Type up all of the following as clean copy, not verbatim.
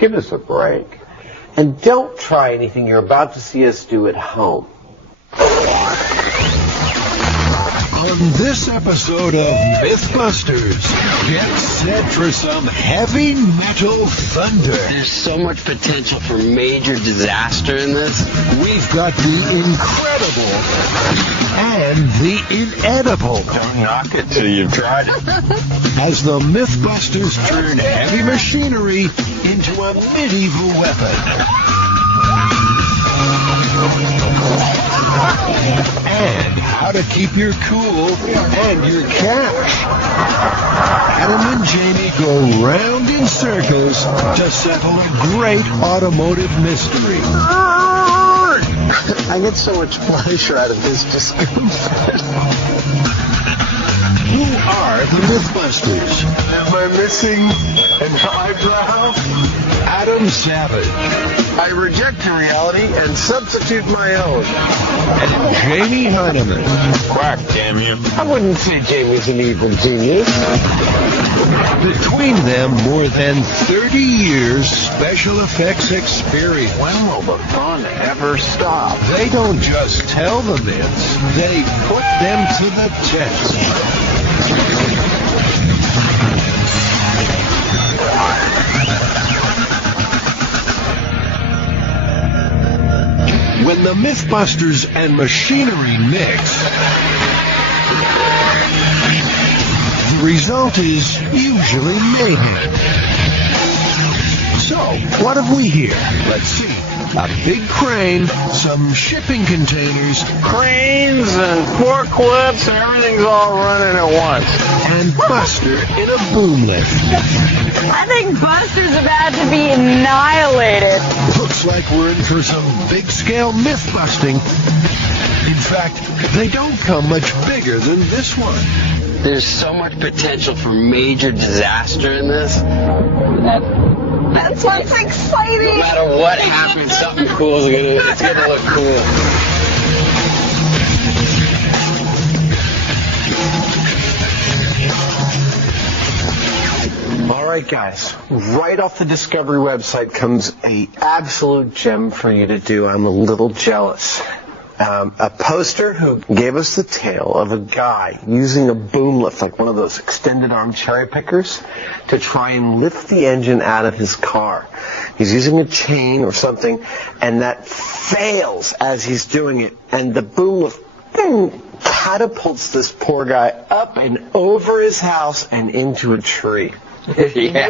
Give us a break. And don't try anything you're about to see us do at home. On this episode of Mythbusters, get set for some heavy metal thunder. There's so much potential for major disaster in this. We've got the incredible and the inedible. Don't knock it till you've tried it. As the Mythbusters turn heavy machinery into a medieval weapon. And how to keep your cool and your cash. Adam and Jamie go round in circles to settle a great automotive mystery. I get so much pleasure out of this discomfort. Who are the Mythbusters? Am I missing an eyebrow? Adam Savage. I reject your reality and substitute my own. And Jamie Heineman. Quack, damn you. I wouldn't say Jamie's an evil genius. Between them, more than 30 years special effects experience. When will the fun ever stop? They don't just tell the myths, they put them to the test. When the Mythbusters and machinery mix, the result is usually mayhem. So, what have we here? Let's see. A big crane, some shipping containers, Cranes and forklifts and everything's all running at once. and Buster in a boom lift. I think Buster's about to be annihilated. Looks like we're in for some big-scale myth-busting. In fact, they don't come much bigger than this one. There's so much potential for major disaster in this. That's what's exciting. No matter what happens, something cool is it's gonna look cool. All right, guys. Right off the Discovery website comes a absolute gem for you to do. I'm a little jealous. A poster who gave us the tale of a guy using a boom lift, like one of those extended arm cherry pickers, to try and lift the engine out of his car. He's using a chain or something, and that fails as he's doing it, and the boom lift catapults this poor guy up and over his house and into a tree. Yeah.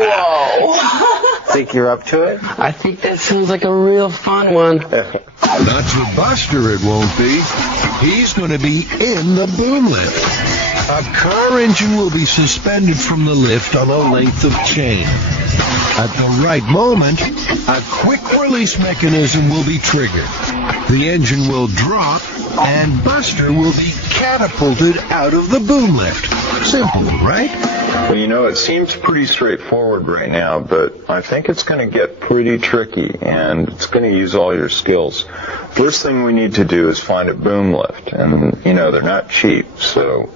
Whoa. Think you're up to it? I think that sounds like a real fun one. Not for Buster it won't be. He's going to be in the boom lift. A car engine will be suspended from the lift on a length of chain. At the right moment, a quick release mechanism will be triggered. The engine will drop, and Buster will be catapulted out of the boom lift. Simple, right? Well, you know, it seems pretty straightforward right now, but I think it's going to get pretty tricky, and it's going to use all your skills. First thing we need to do is find a boom lift, and, you know, they're not cheap, so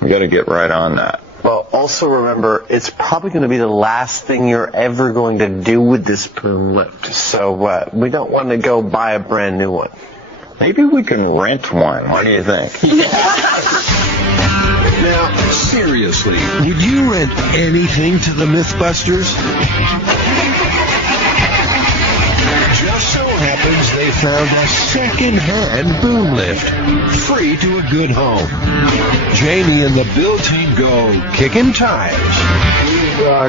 we got to get right on that. Well, also remember, it's probably going to be the last thing you're ever going to do with this boom lift. So we don't want to go buy a brand new one. Maybe we can rent one. What do you think? Now, seriously, would you rent anything to the Mythbusters? Just so happens they found a second-hand boom lift, free to a good home. Jamie and the build team go kicking tires.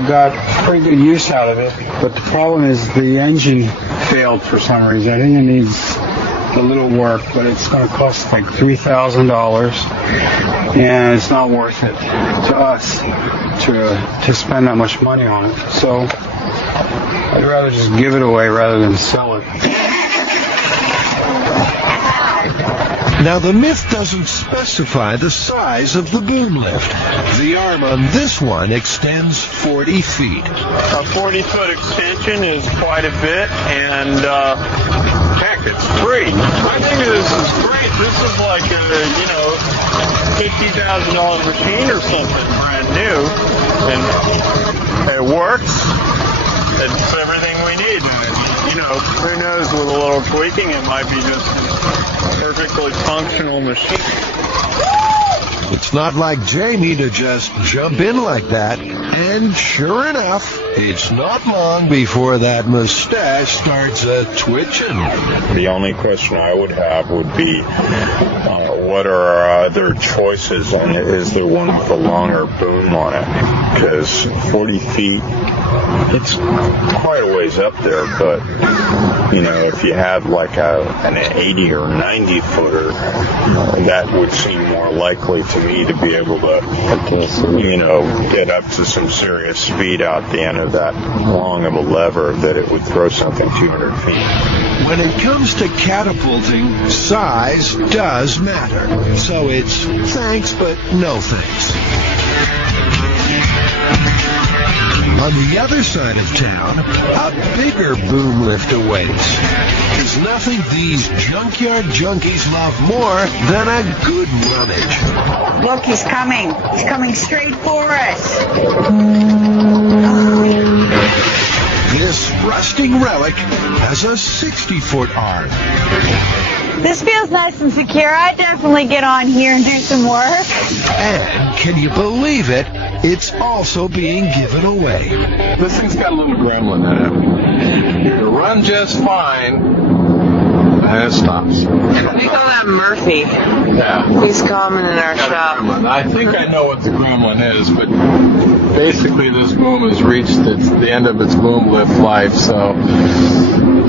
Got pretty good use out of it, but the problem is the engine failed for some reason. I think it needs a little work, but it's going to cost like $3,000, and it's not worth it to us to spend that much money on it. So I'd rather just give it away rather than sell it. Now, the myth doesn't specify the size of the boom lift. The arm on this one extends 40 feet. A 40-foot extension is quite a bit, and heck, it's free. I think this is great. This is like a, $50,000 machine or something brand new, and it works. It's everything we knows, with a little tweaking, it might be just a perfectly functional machine. It's not like Jamie to just jump in like that. And sure enough, it's not long before that mustache starts twitching. The only question I would have would be, what are our other choices, and is there one with a longer boom on it? Because 40 feet, it's quite a ways up there, but, you know, if you have like an 80 or 90 footer, that would seem more likely to me to be able to, you know, get up to some serious speed out the end of that long of a lever that it would throw something 200 feet. When it comes to catapulting, size does matter. So it's thanks, but no thanks. On the other side of town, a bigger boom lift awaits. There's nothing these junkyard junkies love more than a good rummage. Look, he's coming. He's coming straight for us. This rusting relic has a 60-foot arm. This feels nice and secure. I'd definitely get on here and do some work. And can you believe it? It's also being given away. This thing's got a little gremlin in it. It'll run just fine, and it stops. We call that Murphy. Yeah. He's common in our shop. I think I know what the gremlin is, but basically this boom has reached the end of its boom lift life, so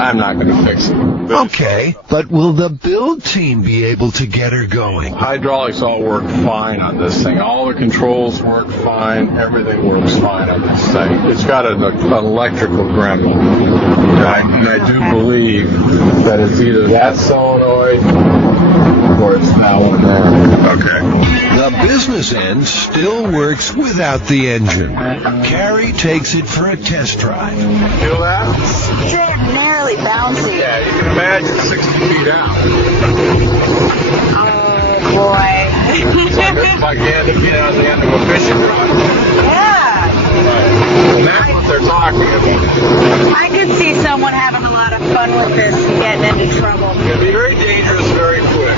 I'm not going to fix it. Okay, but will the build team be able to get her going? Hydraulics all work fine on this thing. All the controls work fine. Everything works fine on this thing. It's got an electrical gremlin. And I do believe that it's either that solenoid or it's that one there. Okay. The business end still works without the engine. Carrie takes it for a test drive. Feel that? Extraordinarily bouncy. Yeah, you can imagine 60 feet out. Oh, boy. It's like the end of the end of a fishing rod. Yeah. And that's what they're talking about. I could see someone having a lot of fun with this and getting into trouble. It can be very dangerous very quick.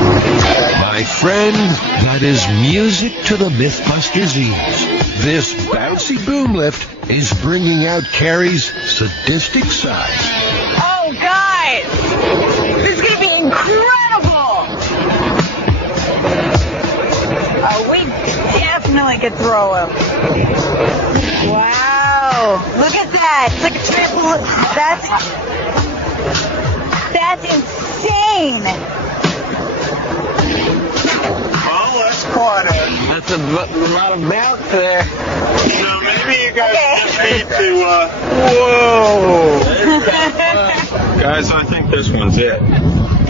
My friend, that is music to the Mythbusters' ears. This bouncy boom lift is bringing out Carrie's sadistic side. Oh, guys! This is going to be incredible! Oh, we definitely could throw him. Wow! Look at that! It's like a trampoline. That's insane! Well, that's quite That's a lot of bounce there. So maybe you guys Okay. need to, whoa! Guys, I think this one's it.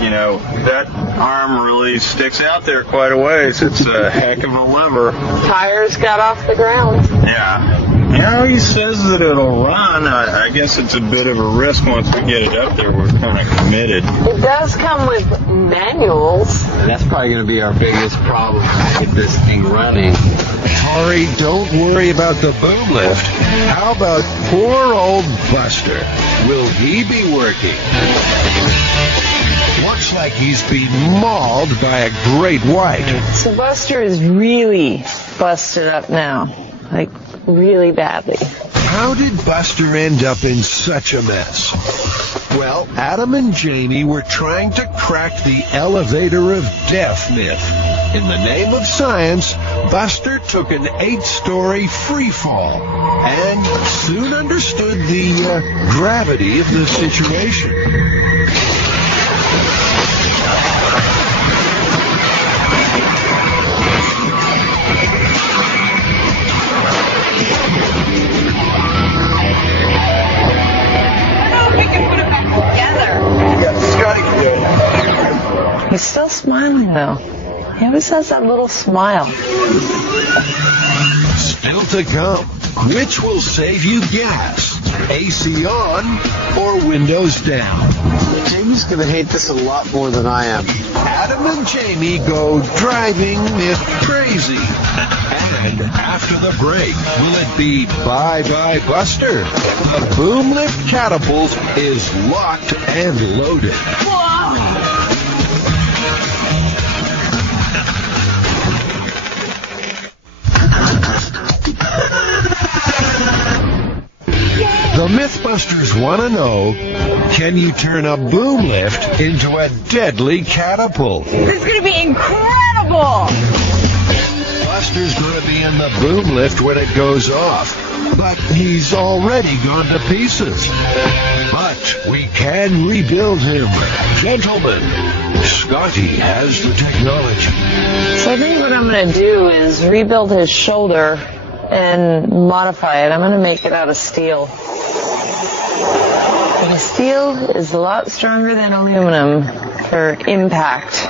You know, that arm really sticks out there quite a ways. It's a heck of a lever. Tires got off the ground. Yeah. You know, he says that it'll run. I guess it's a bit of a risk once we get it up there. We're kind of committed. It does come with manuals. That's probably going to be our biggest problem, get this thing running. Corey, don't worry about the boom lift. How about poor old Buster? Will he be working? Looks like he's being mauled by a great white. So Buster is really busted up now. Like, really badly. How did Buster end up in such a mess? Well, Adam and Jamie were trying to crack the elevator of death myth. In the name of science, Buster took an 8-story free fall and soon understood the gravity of the situation. He's still smiling, though. He always has that little smile. Still to come, which will save you gas AC on or windows down. Jamie's going to hate this a lot more than I am. Adam and Jamie go driving Myth crazy. And after the break, will it be bye-bye Buster? The boom lift catapult is locked and loaded. The Mythbusters want to know, can you turn a boom lift into a deadly catapult? This is going to be incredible. Buster's going to be in the boom lift when it goes off, but he's already gone to pieces. But we can rebuild him. Gentlemen, Scotty has the technology. So I think what I'm going to do is rebuild his shoulder and modify it. I'm going to make it out of steel. And steel is a lot stronger than aluminum for impact.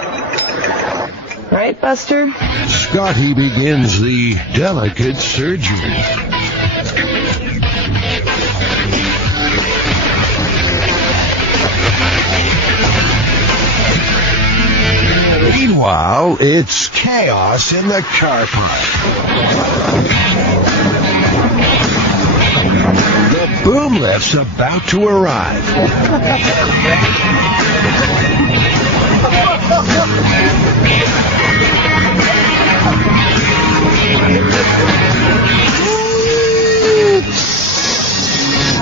Right, Buster? Scotty begins the delicate surgery. Meanwhile, it's chaos in the car park. The boom lift's about to arrive.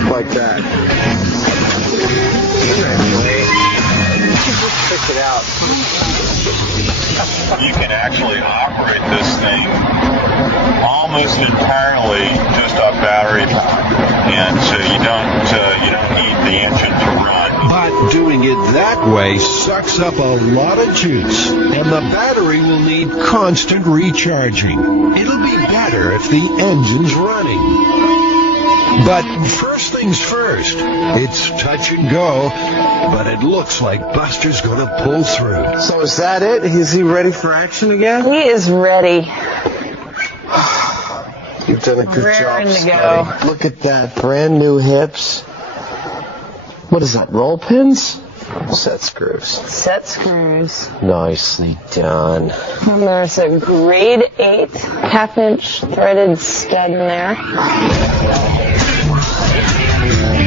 Like that. Check it out. You can actually operate this thing almost entirely just off battery power, and so you don't need the engine to run. But doing it that way sucks up a lot of juice, and the battery will need constant recharging. It'll be better if the engine's running. But first things first, it's touch and go, but it looks like Buster's going to pull through. So is that it? Is he ready for action again? He is ready. You've done a good Raring job, to go. Scotty. Look at that. Brand new hips. What is that, roll pins? Set screws. Set screws. Nicely done. And there's a grade 8 half-inch threaded stud in there.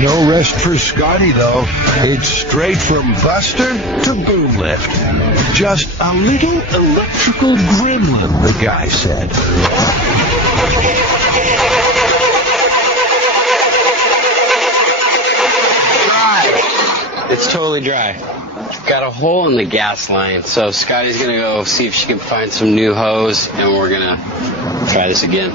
No rest for Scotty, though. It's straight from Buster to boom lift. Just a little electrical gremlin, the guy said. It's totally dry. Got a hole in the gas line, so Scotty's gonna go see if she can find some new hose, and we're gonna try this again.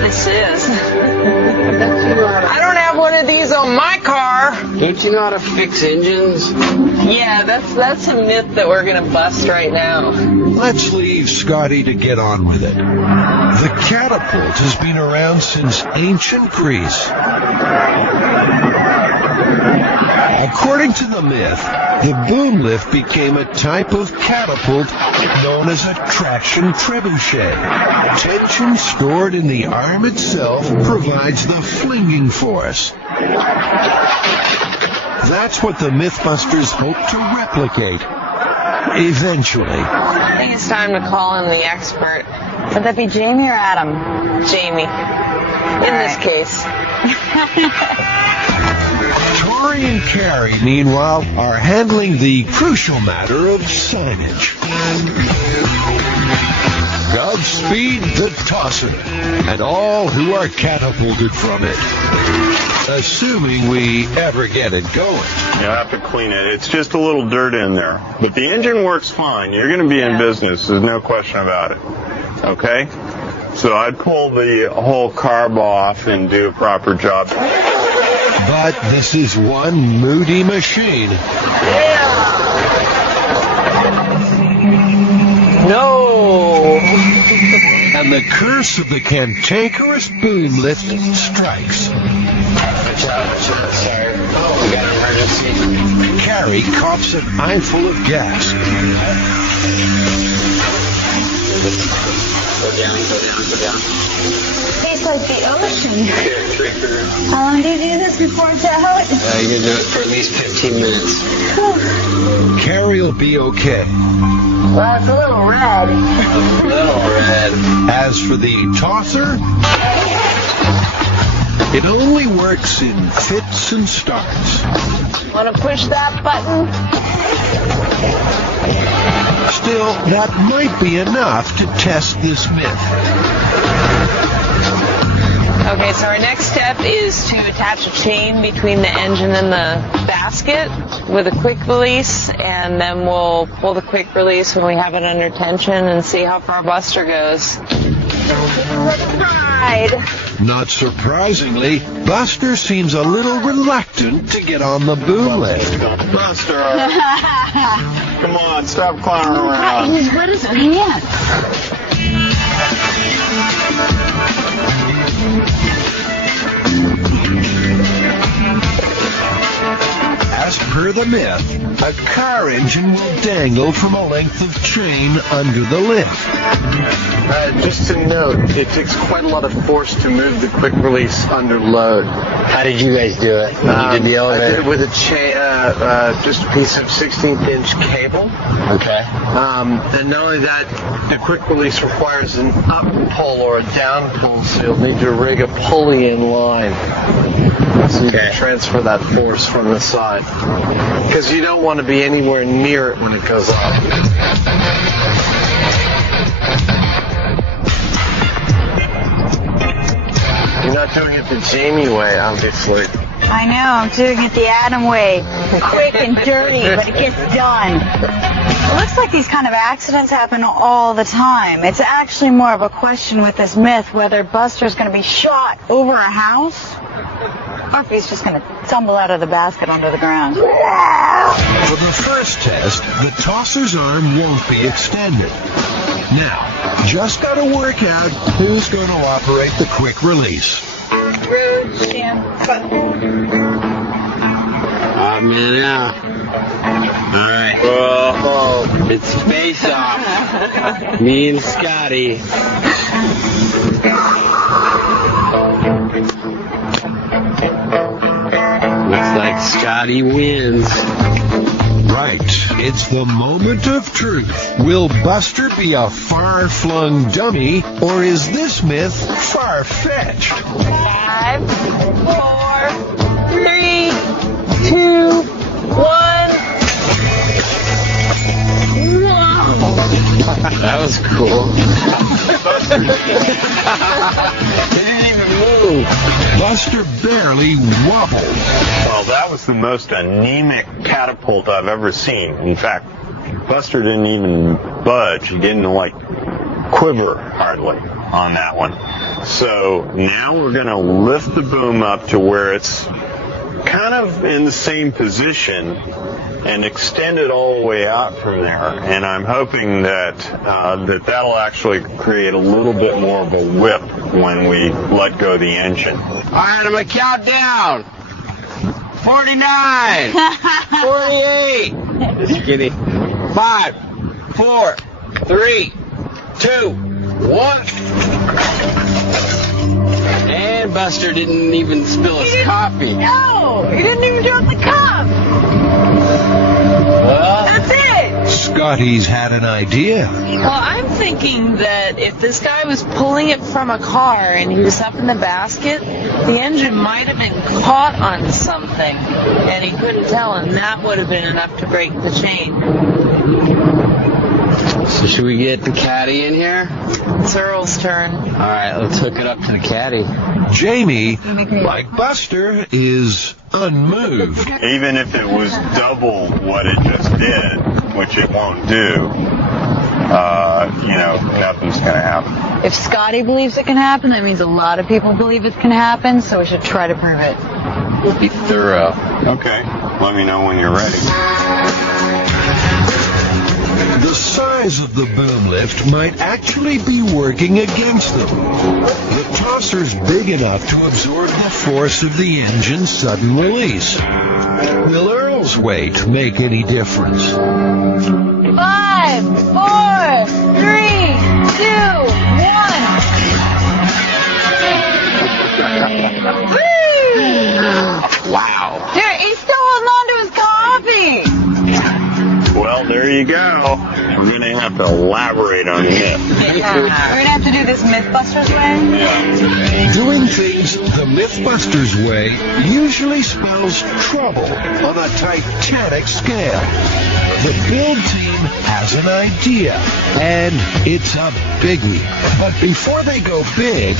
This is. I don't have one of these on my car. Don't you know how to fix engines? Yeah, that's a myth that we're gonna bust right now. Let's leave Scotty to get on with it. The catapult has been around since ancient Greece. According to the myth, the boom lift became a type of catapult known as a traction trebuchet. Tension stored in the arm itself provides the flinging force. That's what the Mythbusters hope to replicate, eventually. I think it's time to call in the expert. Would that be Jamie or Adam? Jamie. In this case. Tori and Carrie, meanwhile, are handling the crucial matter of signage. Godspeed the tosser, and all who are catapulted from it. Assuming we ever get it going. You'll have to clean it. It's just a little dirt in there. But the engine works fine. You're going to be in business. There's no question about it. Okay? So I'd pull the whole carb off and do a proper job. But this is one moody machine. No! And the curse of the cantankerous boom lift strikes. Watch out. Sorry. We got an emergency. Carrie coughs an eyeful of gas. Go down. Tastes like the ocean. Here, drink her. How long do you do this before it's out? You're going to do it for at least 15 minutes. Carrie will be okay. Well, it's a little red. As for the tosser, it only works in fits and starts. Want to push that button? Still, that might be enough to test this myth. Okay, so our next step is to attach a chain between the engine and the basket with a quick release, and then we'll pull the quick release when we have it under tension and see how far Buster goes. Ride. Not surprisingly, Buster seems a little reluctant to get on the boom lift. Buster, come on, stop climbing around. He's wet his pants. As per the myth, a car engine will dangle from a length of chain under the lift. Just to note, it takes quite a lot of force to move the quick release under load. How did you guys do it? You did the elevator? I did it with a chain, just a piece of 16th-inch cable. Okay. And not only that, the quick release requires an up pull or a down pull, so you'll need to rig a pulley in line so you can transfer that force from the side. Because you don't want to be anywhere near it when it goes up. You're not doing it the Jamie way, obviously. I know, I'm doing it the Adam way. Quick and dirty, but it gets done. It looks like these kind of accidents happen all the time. It's actually more of a question with this myth whether Buster's going to be shot over a house or if he's just going to tumble out of the basket onto the ground. For the first test, the tosser's arm won't be extended. Now, just got to work out who's going to operate the quick release. I'm in out. All right. Whoa. It's face off. Me and Scotty. Looks like Scotty wins. Right. It's the moment of truth. Will Buster be a far-flung dummy, or is this myth far-fetched? 5, 4, 3, 2, 1. That was cool. He didn't even move. Buster barely wobbled. Well, that was the most anemic catapult I've ever seen. In fact, Buster didn't even budge. He didn't, quiver hardly on that one. So now we're going to lift the boom up to where it's kind of in the same position and extend it all the way out from there. And I'm hoping that that'll actually create a little bit more of a whip when we let go of the engine. All right, I'm going to count down. 49, 48. Just kidding. 5, 4, 3, 2, 1. And Buster didn't even spill his coffee. No, he didn't even drop the cup. Well, That's it. Scotty's had an idea. Well, I'm thinking that if this guy was pulling it from a car and he was up in the basket, the engine might have been caught on something and he couldn't tell, and that would have been enough to break the chain. so should we get the caddy in here? It's Earl's turn. All right, let's hook it up to the caddy. Jamie, like Buster, is unmoved. Even if it was double what it just did, which it won't do, nothing's going to happen. If Scotty believes it can happen, that means a lot of people believe it can happen, so we should try to prove it. Be thorough. Okay, let me know when you're ready. The sign size of the boom lift might actually be working against them. The tosser's big enough to absorb the force of the engine's sudden release. Will Earl's weight make any difference? 5, 4, 3, 2, 1. Wow. Dude, he's still holding on to his coffee. Well, there you go. We're going to have to elaborate on this. Yeah. We're gonna have to do this Mythbusters way. Doing things the Mythbusters way usually spells trouble on a titanic scale. The build team has an idea, and it's a biggie. But before they go big,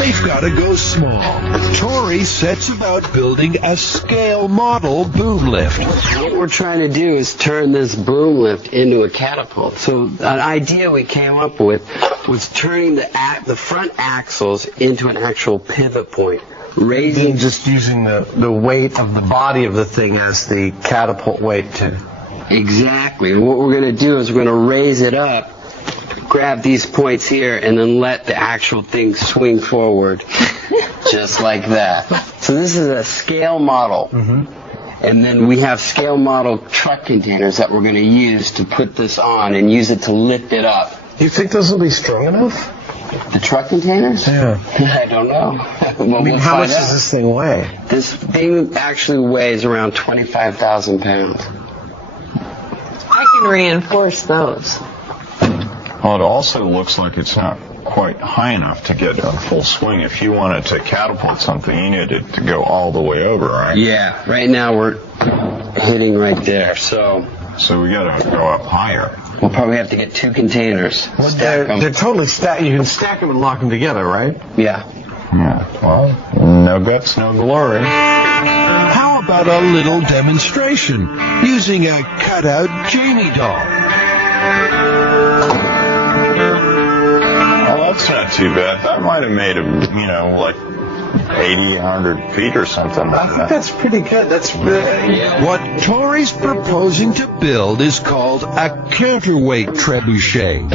they've got to go small. Tori sets about building a scale model boom lift. What we're trying to do is turn this boom lift into a catapult. So an idea we came up with was turning the front axles into an actual pivot point. Raising, Just using the weight of the body of the thing as the catapult weight too. exactly. And what we're going to do is we're going to raise it up, grab these points here, and then let the actual thing swing forward, just like that. So this is a scale model. And then we have scale model truck containers that we're going to use to put this on and use it to lift it up. Do you think those will be strong enough? The truck containers? Yeah. I don't know. Well, I mean, how much does this thing weigh? This thing actually weighs around 25,000 pounds. I can reinforce those. Well, it also looks like it's not quite high enough to get a full swing. If you wanted to catapult something, you need it to go all the way over, right? Yeah, right now we're hitting right there, so So we got to go up higher. we'll probably have to get 2 containers. Stack 'em. They're totally stacked. You can stack them and lock them together, right? Yeah. Yeah. Well, no guts, no glory. How about a little demonstration using a cutout Jamie doll? Well, that's not too bad. That might have made him, like 80, 100 feet or something. I think that's pretty good. That's What Tori's proposing to build is called a counterweight trebuchet.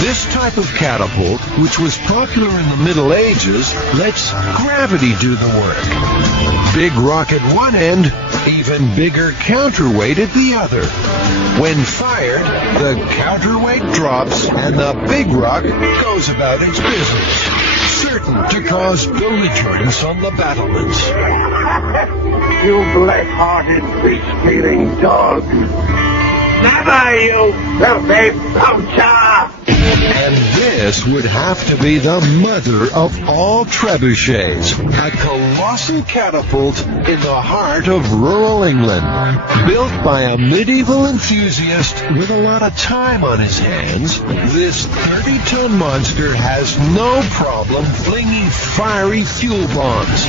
This type of catapult, which was popular in the Middle Ages, lets gravity do the work. Big rock at one end, even bigger counterweight at the other. When fired, the counterweight drops and the big rock goes about its business, certain to cause belligerence on the battlements. You black-hearted, fish-stealing dog. Never, you filthy poacher! And this would have to be the mother of all trebuchets, a colossal catapult in the heart of rural England, built by a medieval enthusiast with a lot of time on his hands. This 30-ton monster has no problem flinging fiery fuel bombs.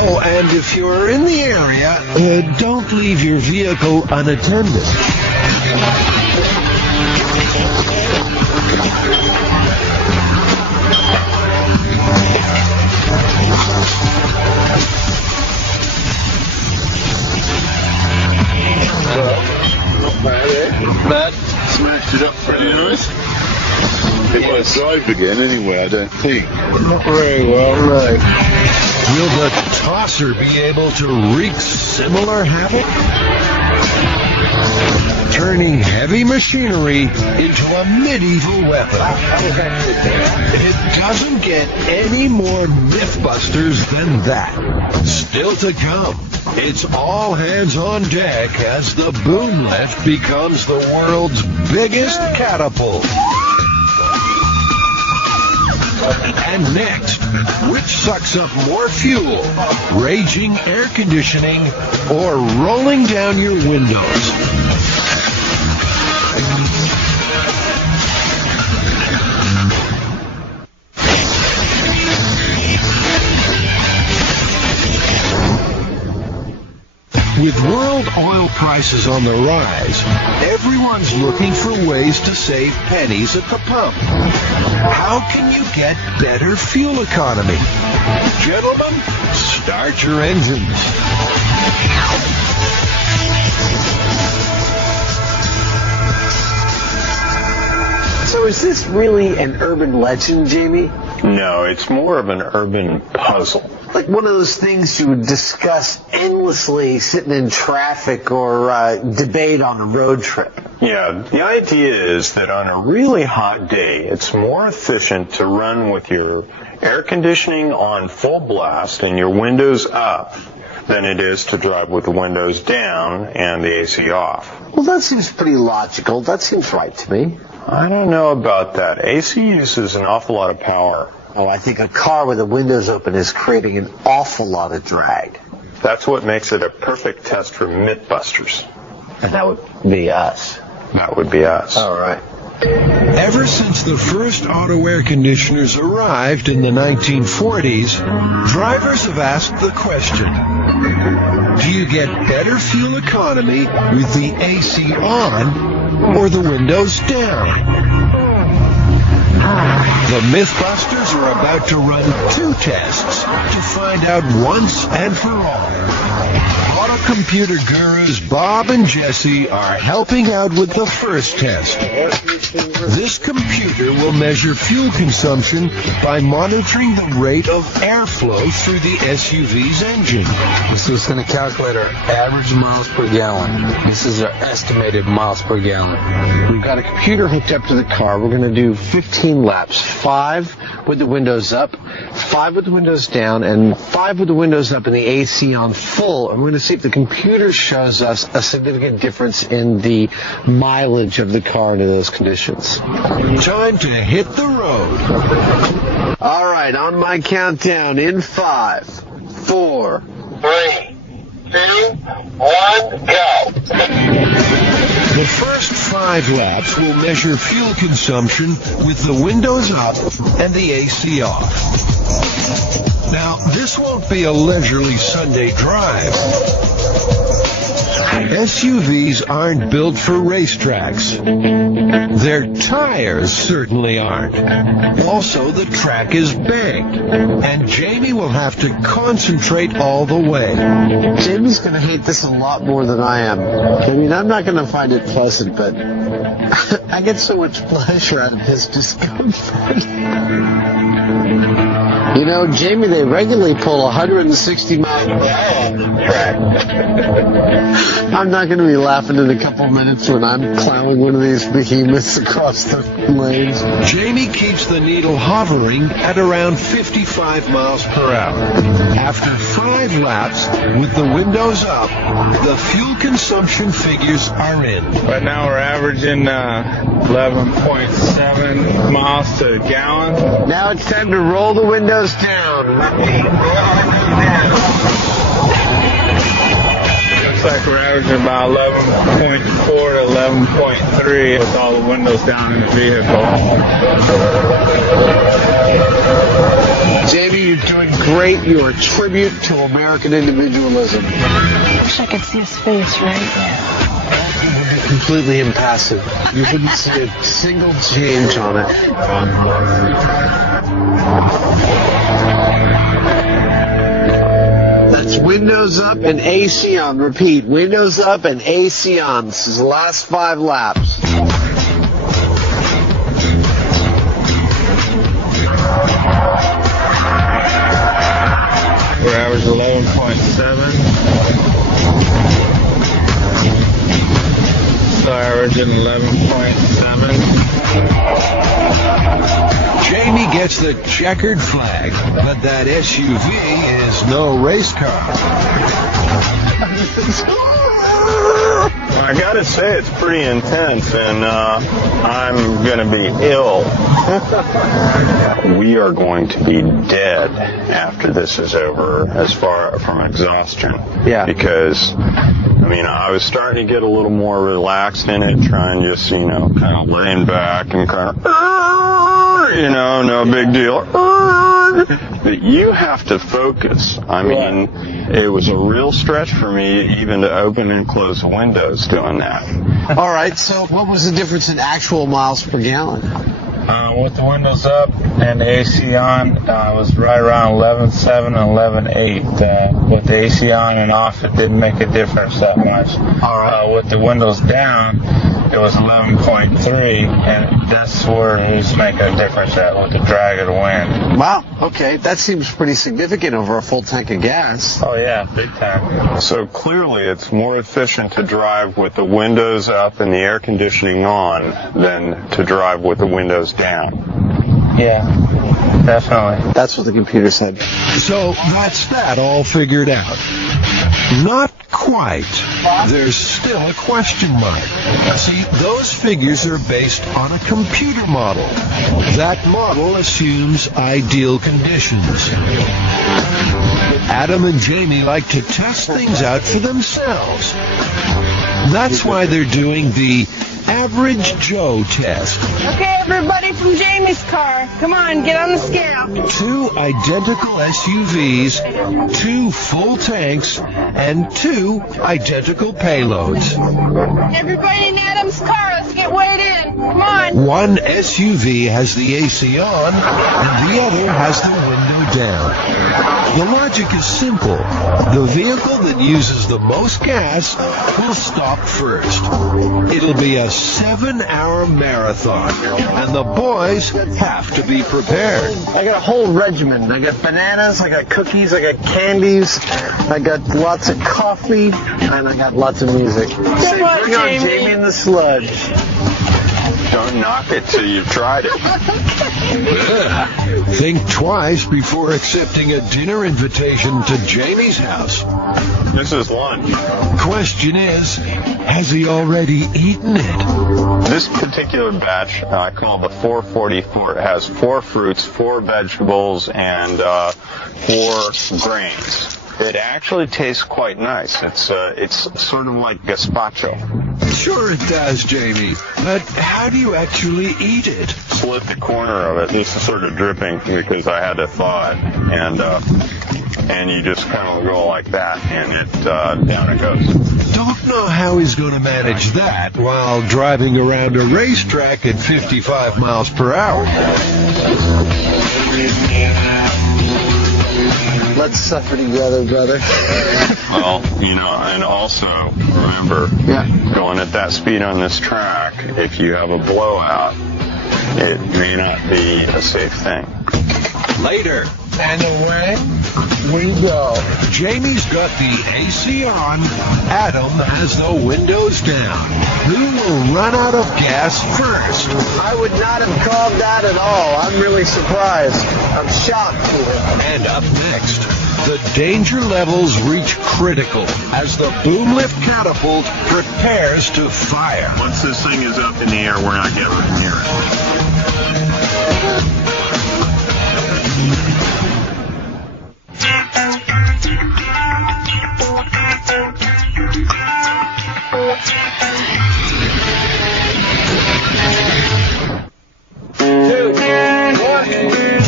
Oh, and if you're in the area, don't leave your vehicle unattended. That smashed it up pretty nice. It won't drive again anyway, I don't think. not very well, no. Will the tosser be able to wreak similar havoc? Turning heavy machinery into a medieval weapon. It doesn't get any more Mythbusters than that. Still to come, it's all hands on deck as the boom lift becomes the world's biggest catapult. And next, which sucks up more fuel, raging air conditioning, or rolling down your windows? With world oil prices on the rise, everyone's looking for ways to save pennies at the pump. How can you get better fuel economy? Gentlemen, start your engines. So is this really an urban legend, Jamie? No, it's more of an urban puzzle. Like one of those things you would discuss endlessly sitting in traffic or debate on a road trip. Yeah, the idea is that on a really hot day, it's more efficient to run with your air conditioning on full blast and your windows up than it is to drive with the windows down and the AC off. Well, that seems pretty logical. That seems right to me. I don't know about that. AC uses an awful lot of power. Oh, I think a car with the windows open is creating an awful lot of drag. That's what makes it a perfect test for Mythbusters. And that would be us. That would be us. All right. Ever since the first auto air conditioners arrived in the 1940s, drivers have asked the question, do you get better fuel economy with the AC on or the windows down? The Mythbusters are about to run 2 tests to find out once and for all. Auto computer gurus Bob and Jesse are helping out with the first test. This computer will measure fuel consumption by monitoring the rate of airflow through the SUV's engine. So it's going to calculate our average miles per gallon. This is our estimated miles per gallon. We've got a computer hooked up to the car. We're going to do 15 laps, 5 with the windows up, 5 with the windows down, and 5 with the windows up and the AC on full. And we're going to see if the computer shows us a significant difference in the mileage of the car under those conditions. Time to hit the road. All right, on my countdown, in 5, 4, 3, 2, 1, go. The first 5 laps will measure fuel consumption with the windows up and the AC off. Now, this won't be a leisurely Sunday drive. SUVs aren't built for racetracks. Their tires certainly aren't. Also, the track is banked, and Jamie will have to concentrate all the way. Jamie's going to hate this a lot more than I am. I mean, I'm not going to find it pleasant, but I get so much pleasure out of his discomfort. You know, Jamie, they regularly pull 160 miles per hour on the track. I'm not going to be laughing in a couple minutes when I'm plowing one of these behemoths across the lanes. Jamie keeps the needle hovering at around 55 miles per hour. After 5 laps, with the windows up, the fuel consumption figures are in. Right now we're averaging 11.7 miles to a gallon. Now it's time to roll the windows down. Looks like we're averaging about 11.4 to 11.3 with all the windows down in the vehicle. Jamie, you're doing great. You're a tribute to American individualism. I wish I could see his face right now. Completely impassive. You wouldn't see a single change on it. That's windows up and AC on. Repeat, windows up and AC on. This is the last 5 laps. We're averaging 11.7. So averaging 11.7. Jamie gets the checkered flag, but that SUV is no race car. I gotta say, it's pretty intense, and I'm gonna be ill. We are going to be dead after this is over, as far from exhaustion. Yeah. Because, I mean, I was starting to get a little more relaxed in it, trying just, kind of laying back and kind of, no big deal. But you have to focus. I mean, it was a real stretch for me even to open and close the windows doing that. All right, so what was the difference in actual miles per gallon? With the windows up and the AC on, it was right around 11.7 and 11.8. With the AC on and off, it didn't make a difference that much. All right. With the windows down, it was 11.3, and that's where it was making a difference at with the drag of the wind. Wow, okay, that seems pretty significant over a full tank of gas. Oh yeah, big time. So clearly it's more efficient to drive with the windows up and the air conditioning on than to drive with the windows down. Yeah, definitely. That's what the computer said. So that's that all figured out. Not quite. There's still a question mark. See, those figures are based on a computer model. That model assumes ideal conditions. Adam and Jamie like to test things out for themselves. That's why they're doing the Average Joe test. Okay, everybody from Jamie's car. Come on, get on the scale. 2 identical SUVs, 2 full tanks, and 2 identical payloads. Everybody in Adam's car, let's get weighed in. Come on. One SUV has the AC on, and the other has the window down. The logic is simple. The vehicle that uses the most gas will stop first. It'll be a 7-hour marathon, and the boys have to be prepared. I got a whole regimen. I got bananas, I got cookies, I got candies, I got lots of coffee, and I got lots of music. Come on, Bring on Jamie. Jamie and the sludge. Don't knock it till you've tried it. Think twice before accepting a dinner invitation to Jamie's house. This is lunch. Question is, has he already eaten it? This particular batch I call the 444. It has 4 fruits, 4 vegetables, and 4 grains. It actually tastes quite nice. It's sort of like gazpacho. Sure it does, Jamie. But how do you actually eat it? Slit the corner of it. This is sort of dripping because I had to thaw it, and you just kind of go like that, and it down it goes. Don't know how he's going to manage that while driving around a racetrack at 55 miles per hour. Let's suffer together, brother. Well, and also, remember, going at that speed on this track, if you have a blowout, it may not be a safe thing. Later. And away we go. Jamie's got the AC on. Adam has the windows down. Who will run out of gas first? I would not have called that at all. I'm really surprised. I'm shocked here. And up next, the danger levels reach critical as the boom lift catapult prepares to fire. Once this thing is up in the air, we're not getting near it.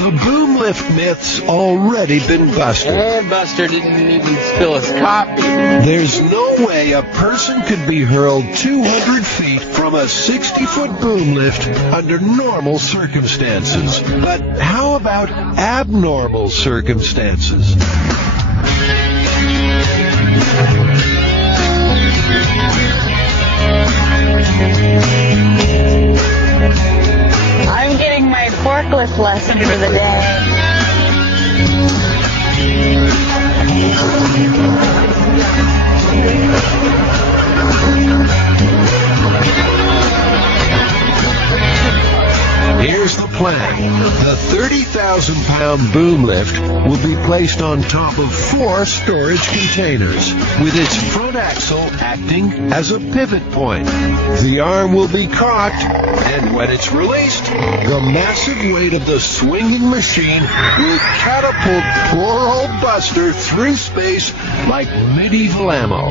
The boom lift myth's already been busted. And Buster didn't even spill his coffee. There's no way a person could be hurled 200 feet from a 60-foot boom lift under normal circumstances. But how about abnormal circumstances? I'm getting my forklift lesson for the day. Here's the plan. The 30,000-pound boom lift will be placed on top of 4 storage containers, with its front axle acting as a pivot point. The arm will be cocked, and when it's released, the massive weight of the swinging machine will catapult poor old Buster through space like medieval ammo.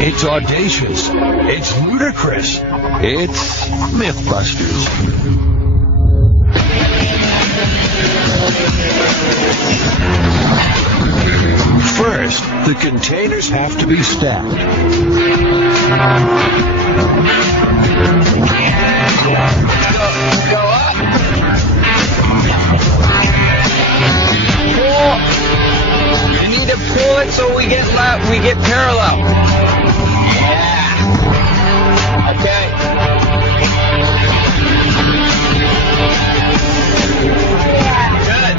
It's audacious. It's ludicrous. It's Mythbusters. The containers have to be stacked. Go up. Pull. You need to pull it so we get parallel. Yeah. Okay. Good.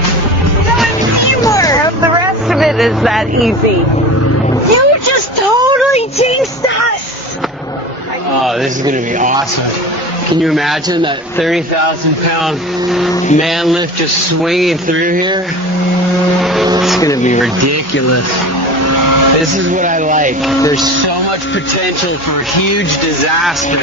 So it's teamwork. The rest of it is that easy. You just totally jinxed us. Oh, this is going to be awesome. Can you imagine that 30,000-pound man lift just swinging through here? It's going to be ridiculous. This is what I like. There's so much potential for a huge disaster.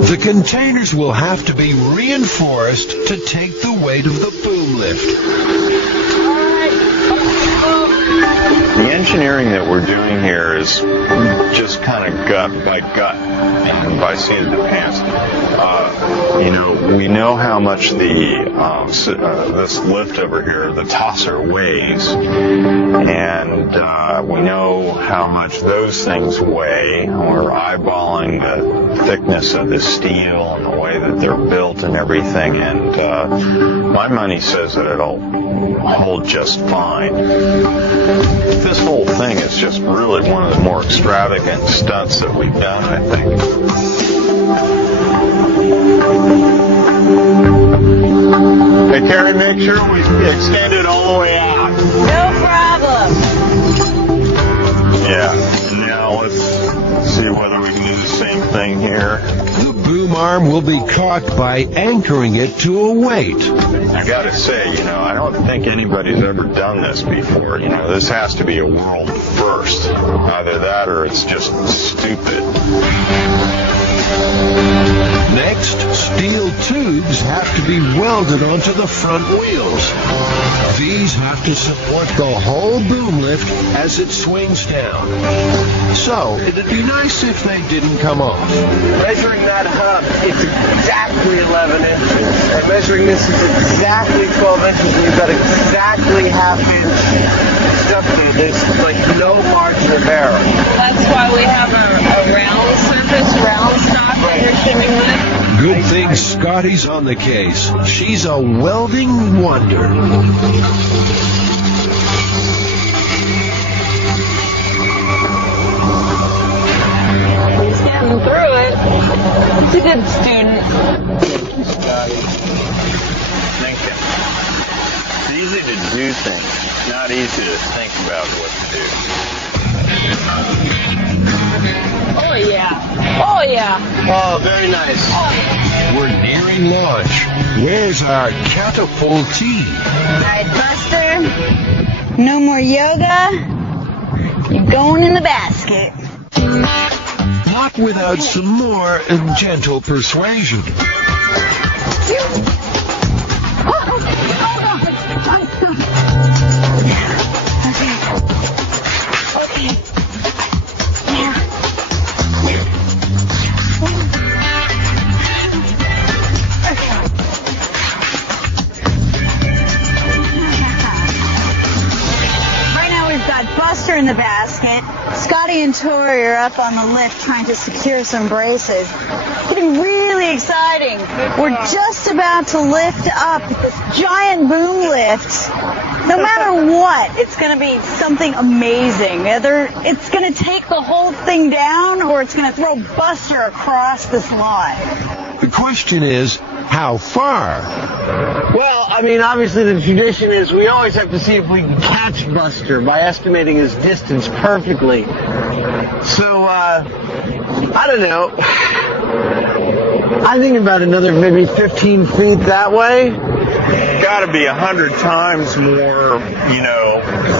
The containers will have to be reinforced to take the weight of the boom lift. The engineering that we're doing here is just kind of gut by gut and by seat of the pants. We know how much this lift over here, the tosser, weighs, and we know how much those things weigh. We're eyeballing the thickness of the steel and the way that they're built and everything, and my money says that it'll hold just fine. This whole thing is just really one of the more extravagant stunts that we've done, I think. Hey, Terry, make sure we extend it all the way out. No problem. Yeah, now let's see whether we can do the same thing here. The boom arm will be caught by anchoring it to a weight. I gotta say, I don't think anybody's ever done this before. This has to be a world first. Either that or it's just stupid. Next, steel tubes have to be welded onto the front wheels. These have to support the whole boom lift as it swings down. So, it'd be nice if they didn't come off. Measuring that hub, it's exactly 11 inches. And measuring this is exactly 12 inches. We've got exactly half-inch stuff there. There's like no margin of error. That's why we have a round surface, round stock that you're shimming with. Good thing Scotty's on the case. She's a welding wonder. He's getting through it. He's a good student. Thank you. It's easy to do things, not easy to think about what to do. Oh, yeah. Oh, yeah. Oh, very nice. We're nearing launch. Where's our Catapult team? All right, Buster. No more yoga. You're going in the basket. Not without some more gentle persuasion. Buster in the basket. Scotty and Tori are up on the lift trying to secure some braces. Getting really exciting. We're just about to lift up this giant boom lift. No matter what, it's going to be something amazing. Either it's going to take the whole thing down or it's going to throw Buster across this line. The question is, how far? Well, obviously the tradition is we always have to see if we can catch Buster by estimating his distance perfectly. So, I don't know. I think about another maybe 15 feet that way. Got to be 100 times more,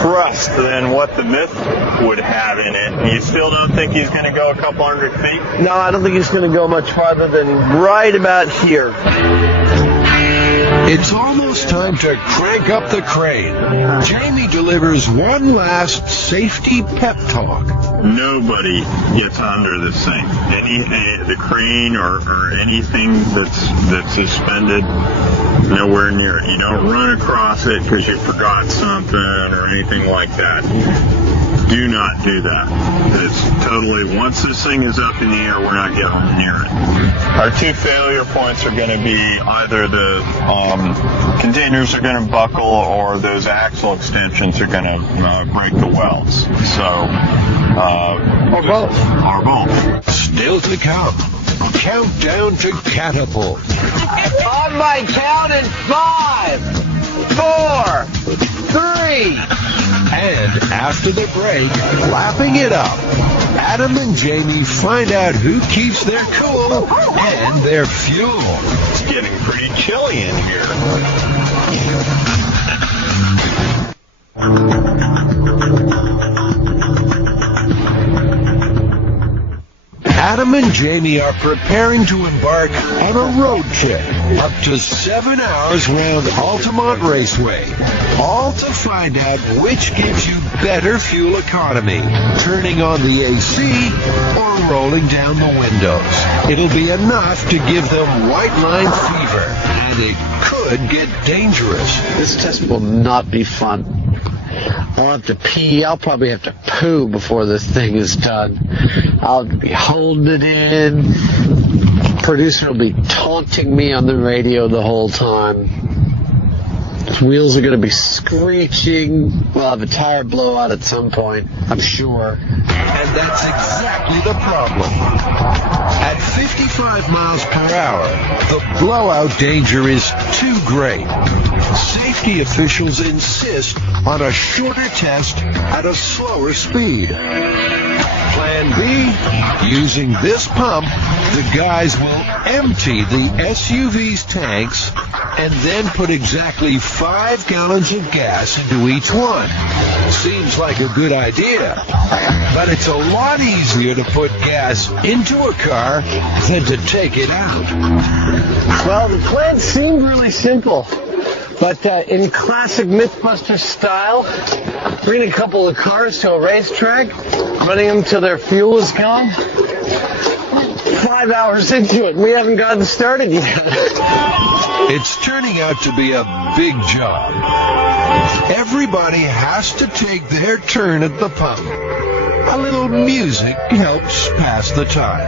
thrust than what the Myth would have in it. You still don't think he's going to go a couple hundred feet? No, I don't think he's going to go much farther than right about here. It's almost time to crank up the crane. Jamie delivers delivers one last safety pep talk. Nobody gets under this thing. The crane or anything that's suspended, nowhere near it. You don't run across it because you forgot something or anything like that. Do not do that. It's totally, once this thing is up in the air, we're not getting near it. Our two failure points are going to be either the containers are going to buckle or those axle extensions are going to break the welds. So, or both. Or both. Still to come. Countdown to Catapult. On my count in 5, 4, 3. And after the break, lapping it up, Adam and Jamie find out who keeps their cool and their fuel. It's getting pretty chilly in here. Adam and Jamie are preparing to embark on a road trip up to 7 hours round Altamont Raceway, all to find out which gives you better fuel economy, turning on the AC or rolling down the windows. It'll be enough to give them white line fever, and it could get dangerous. This test will not be fun. I'll have to pee. I'll probably have to poo before this thing is done. I'll be holding it in. Producer will be taunting me on the radio the whole time. His wheels are going to be screeching. We'll have a tire blowout at some point, I'm sure. And that's exactly the problem. At 55 miles per hour, the blowout danger is too great. Safety officials insist on a shorter test at a slower speed. Plan B, using this pump, the guys will empty the SUV's tanks and then put exactly 5 gallons of gas into each one. Seems like a good idea, but it's a lot easier to put gas into a car than to take it out. Well, the plan seemed really simple. But in classic Mythbuster style, bringing a couple of cars to a racetrack, running them till their fuel is gone. 5 hours into it, we haven't gotten started yet. It's turning out to be a big job. Everybody has to take their turn at the pump. A little music helps pass the time.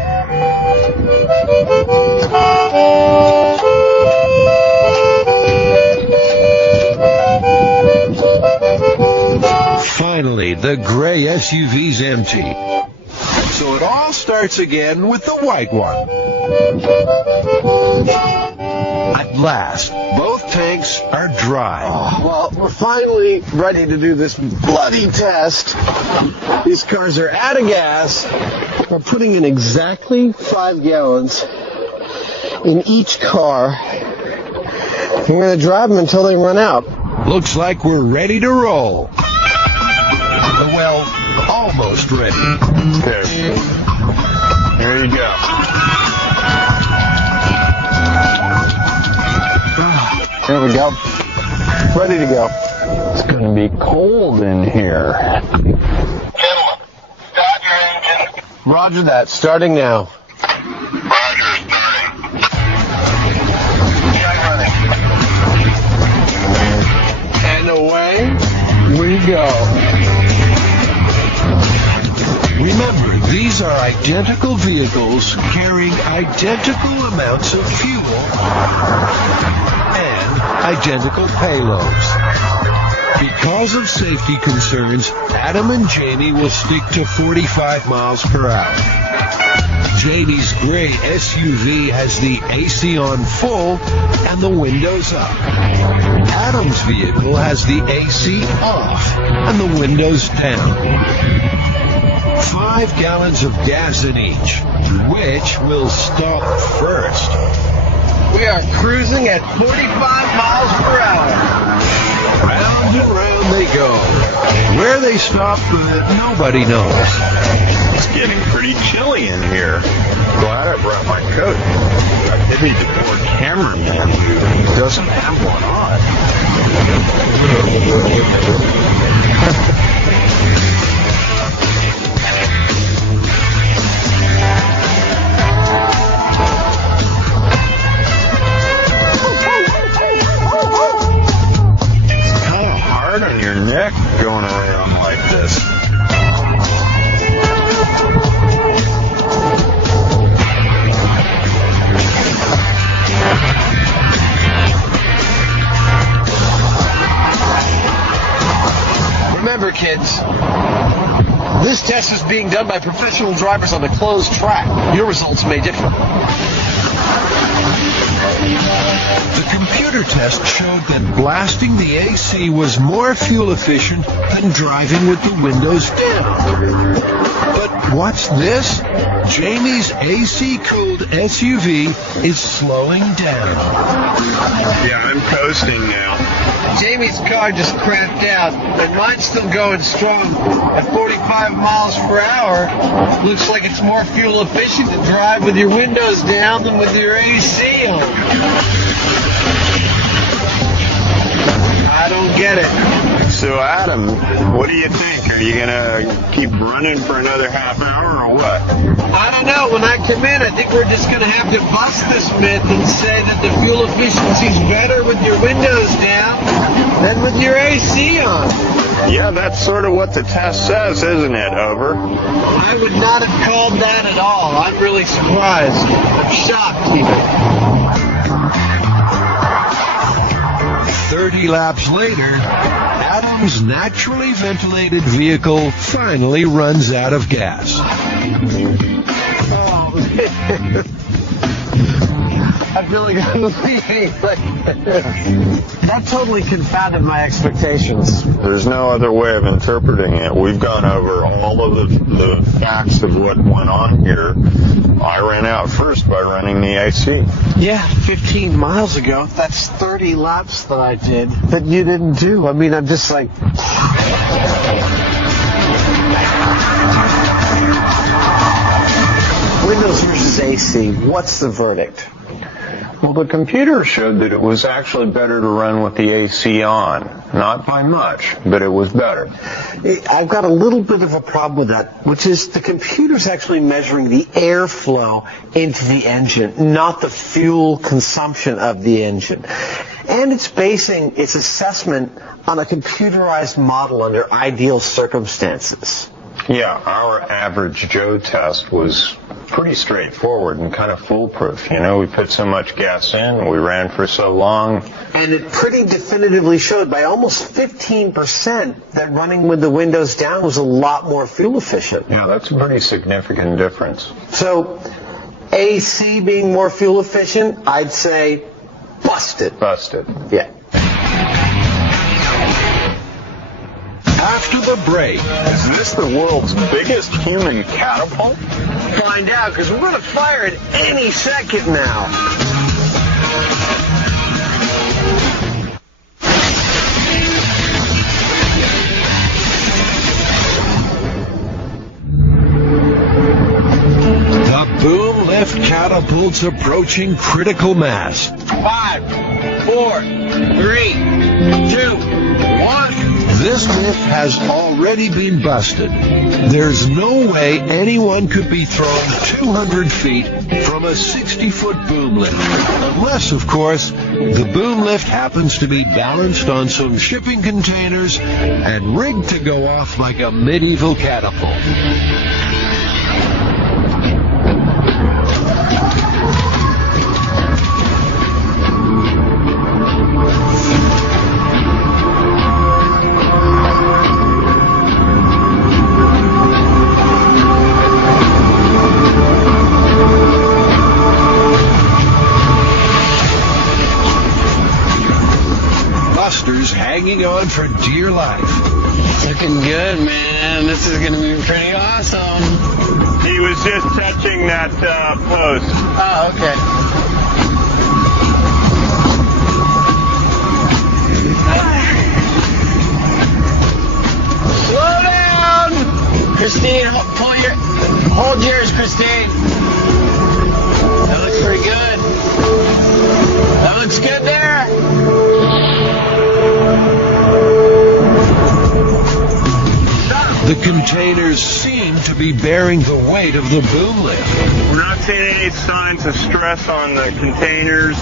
Finally, the gray SUV's empty. So it all starts again with the white one. At last, both tanks are dry. Oh, well, we're finally ready to do this bloody test. These cars are out of gas. We're putting in exactly 5 gallons in each car. And we're going to drive them until they run out. Looks like we're ready to roll. Well, almost ready. Okay. Here you go. There we go. Ready to go. It's going to be cold in here. Gentlemen, start your engine. Roger that. Starting now. Roger, starting. Check running. And away we go. Remember, these are identical vehicles carrying identical amounts of fuel and identical payloads. Because of safety concerns, Adam and Jamie will stick to 45 miles per hour. Jamie's gray SUV has the AC on full and the windows up. Adam's vehicle has the AC off and the windows down. 5 gallons of gas in each. Which will stop first? We are cruising at 45 miles per hour. Round and round they go. Where they stop, nobody knows. It's getting pretty chilly in here. Glad I brought my coat. I pitied the poor cameraman who doesn't have one on. going around like this. Remember, kids, this test is being done by professional drivers on a closed track. Your results may differ. The computer test showed that blasting the AC was more fuel efficient than driving with the windows down. But what's this? Jamie's AC-cooled SUV is slowing down. Yeah, I'm coasting now. Jamie's car just cramped out, and mine's still going strong at 45 miles per hour. Looks like it's more fuel efficient to drive with your windows down than with your AC on. I don't get it. So, Adam, what do you think? Are you going to keep running for another half hour or what? I don't know. When I come in, I think we're just going to have to bust this myth and say that the fuel efficiency is better with your windows down than with your AC on. Yeah, that's sort of what the test says, isn't it? Over. I would not have called that at all. I'm really surprised. I'm shocked even. 30 laps later, Adam's naturally ventilated vehicle finally runs out of gas. I feel like I'm leaving. That totally confounded my expectations. There's no other way of interpreting it. We've gone over all of the facts of what went on here. I ran out first by running the AC. Yeah, 15 miles ago. That's 30 laps that I did that you didn't do. I mean, I'm just like... Windows versus AC, what's the verdict? Well, the computer showed that it was actually better to run with the AC on. Not by much, but it was better. I've got a little bit of a problem with that, which is the computer's actually measuring the airflow into the engine, not the fuel consumption of the engine. And it's basing its assessment on a computerized model under ideal circumstances. Yeah, our average Joe test was pretty straightforward and kind of foolproof. You know, we put so much gas in, we ran for so long. And it pretty definitively showed by almost 15% that running with the windows down was a lot more fuel efficient. Yeah, that's a pretty significant difference. So, AC being more fuel efficient, I'd say busted. Busted. Yeah. After the break, Is this the world's biggest human catapult? Find out, because we're going to fire it any second now. the boom lift catapult's approaching critical mass. 5, 4, 3, 2, 1. This myth has already been busted. There's no way anyone could be thrown 200 feet from a 60-foot boom lift. Unless, of course, the boom lift happens to be balanced on some shipping containers and rigged to go off like a medieval catapult. Hanging on for dear life. Looking good, man. This is going to be pretty awesome. He was just touching that post. Oh, okay. Slow down! Christine, hold yours, Christine. That looks pretty good. That looks good there. The containers seem to be bearing the weight of the boom lift. We're not seeing any signs of stress on the containers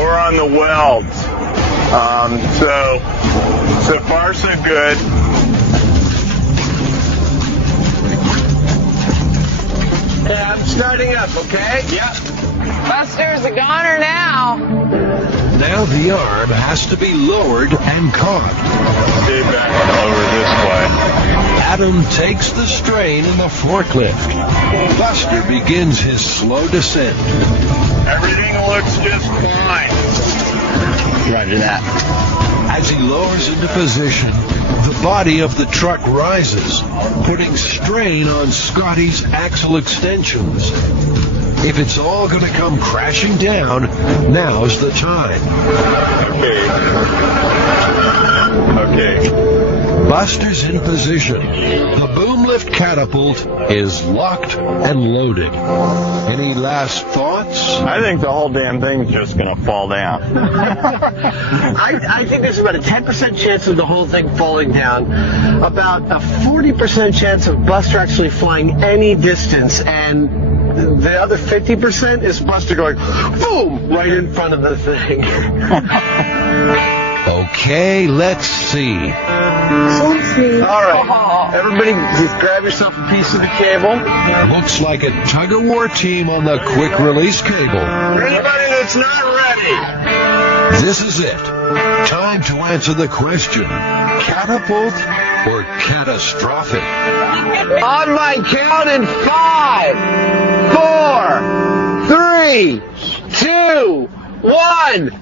or on the welds. So far so good. starting up, okay? Yeah. Buster's a goner now. Now the arm has to be lowered and caught. Stay back over this way. Adam takes the strain in the forklift. Buster begins his slow descent. Everything looks just fine. Roger that. As he lowers into position, the body of the truck rises, putting strain on Scotty's axle extensions. If it's all going to come crashing down, now's the time. Okay. Buster's in position. The boom lift catapult is locked and loaded. Any last thoughts? I think the whole damn thing's just going to fall down. I think there's about a 10% chance of the whole thing falling down, about a 40% chance of Buster actually flying any distance, and the other 50% is Buster going boom right in front of the thing. Okay, let's see. All right, everybody, just grab yourself a piece of the cable. Looks like a tug-of-war team on the quick release cable. For anybody that's not ready, This is it. Time to answer the question: catapult or catastrophic? on my count in 5, 4, 3, 2, 1.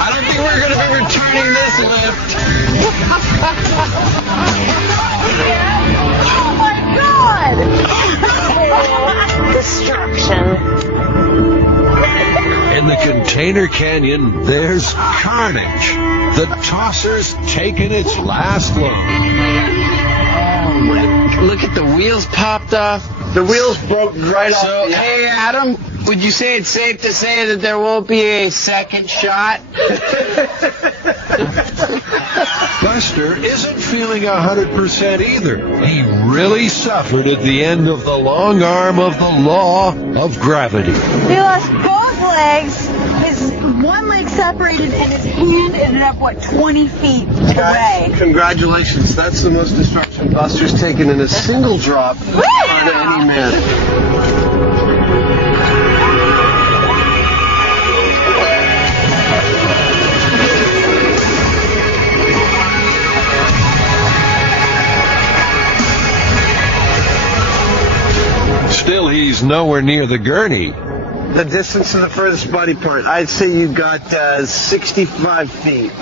I don't think we're going to be returning this lift. Oh my God! Destruction. In the container canyon, there's carnage. The tosser's taking its last load. Look at the wheels popped off. The wheels broke right off. So, hey, Adam, would you say it's safe to say that there won't be a second shot? Buster isn't feeling 100% either. He really suffered at the end of the long arm of the law of gravity. He lost both legs. His one leg separated, and his hand ended up 20 feet away. Congratulations. That's the most destruction Buster's taken in a single drop on any man. Still, he's nowhere near the gurney. The distance to the furthest body part, I'd say you got 65 feet.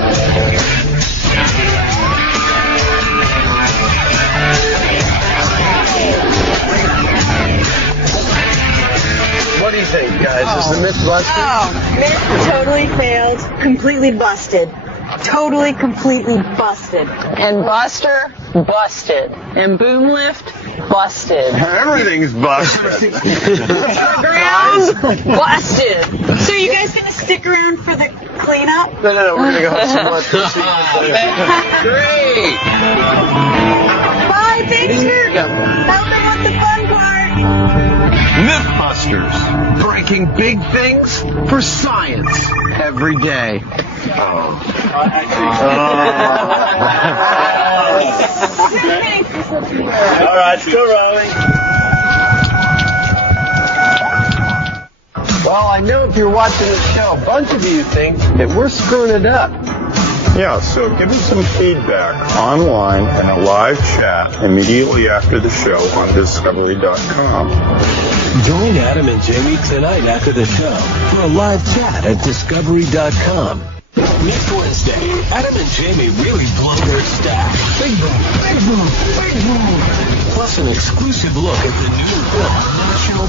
What do you think, guys? Is the Mythbuster? Oh, Myth totally failed. Completely busted. Totally, completely busted. And Buster, busted. And Boom Lift, busted. Everything's busted. Ground, busted. So are you guys going to stick around for the cleanup? No, we're going to go have some lunch. We'll see you later. Great! Bye, thanks for helping with the fun part. Mythbusters, breaking big things for science every day. All right, still rolling. Well, I know if you're watching this show, a bunch of you think that we're screwing it up. Yeah, so give us some feedback online in a live chat immediately after the show on Discovery.com. Join Adam and Jamie tonight after the show for a live chat at Discovery.com. Next Wednesday, Adam and Jamie really blow their stack. Big boom, big boom, big boom. Plus an exclusive look at the new film, National